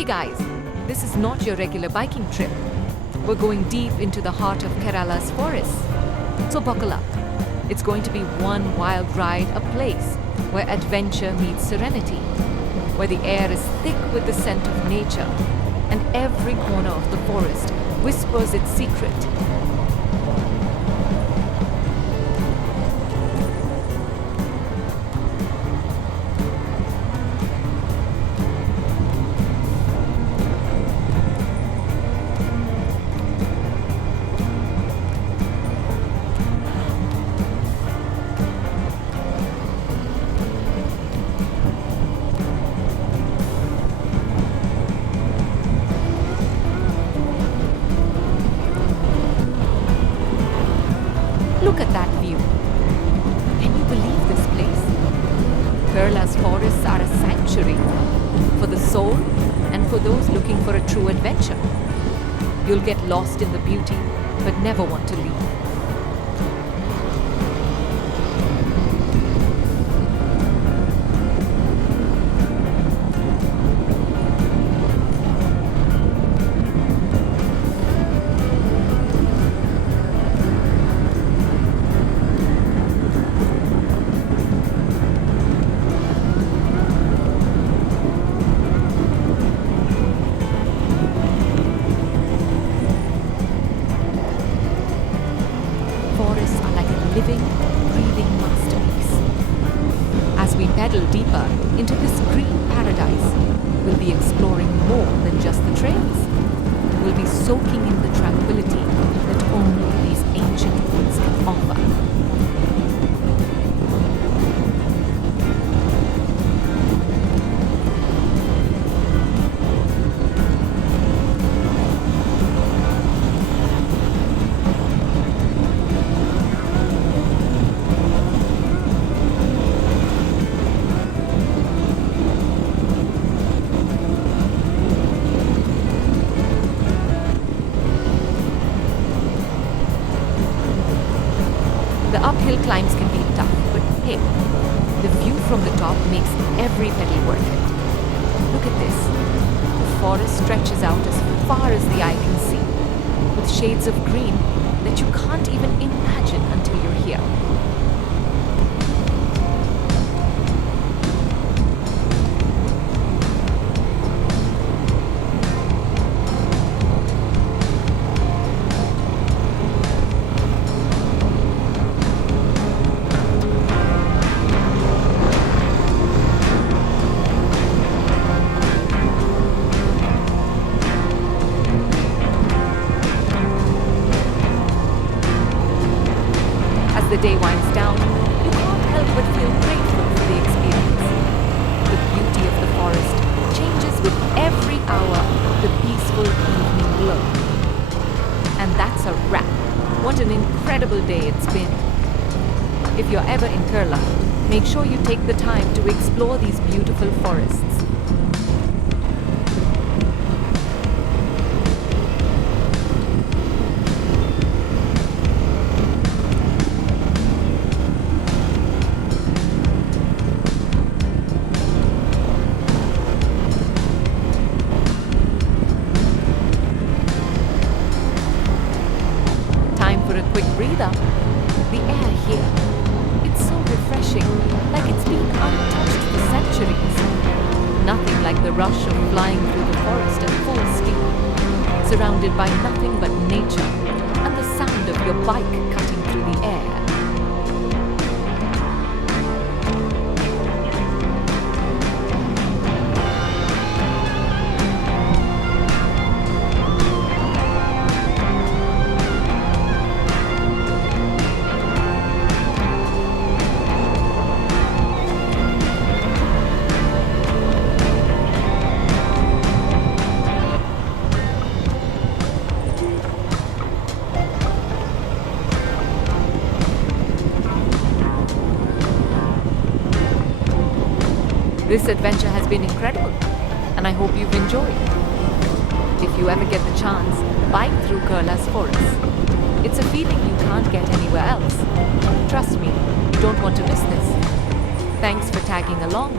Hey guys, this is not your regular biking trip. We're going deep into the heart of Kerala's forests. So buckle up. It's going to be one wild ride, a place where adventure meets serenity, where the air is thick with the scent of nature, and every corner of the forest whispers its secret. Look at that view. Can you believe this place? Kerala's forests are a sanctuary for the soul and for those looking for a true adventure. You'll get lost in the beauty, but never want to leave. Forests are like a living, breathing masterpiece. As we pedal deeper into this green paradise, we'll be exploring more than just the trails. We'll be soaking in the tranquility that only these ancient woods can offer. The uphill climbs can be tough, but hey, the view from the top makes every pedal worth it. Look at this. The forest stretches out as far as the eye can see, with shades of green that you can't even imagine until you're here. As the day winds down, you can't help but feel grateful for the experience. The beauty of the forest changes with every hour of the peaceful evening glow. And that's a wrap. What an incredible day it's been. If you're ever in Kerala, make sure you take the time to explore these beautiful forests. For a quick breather. The air here, it's so refreshing, like it's been untouched for centuries. Nothing like the rush of flying through the forest at full speed, surrounded by nothing but nature and the sound of your bike cutting through the air. This adventure has been incredible, and I hope you've enjoyed. If you ever get the chance, bike through Kerala's forests. It's a feeling you can't get anywhere else. Trust me, you don't want to miss this. Thanks for tagging along.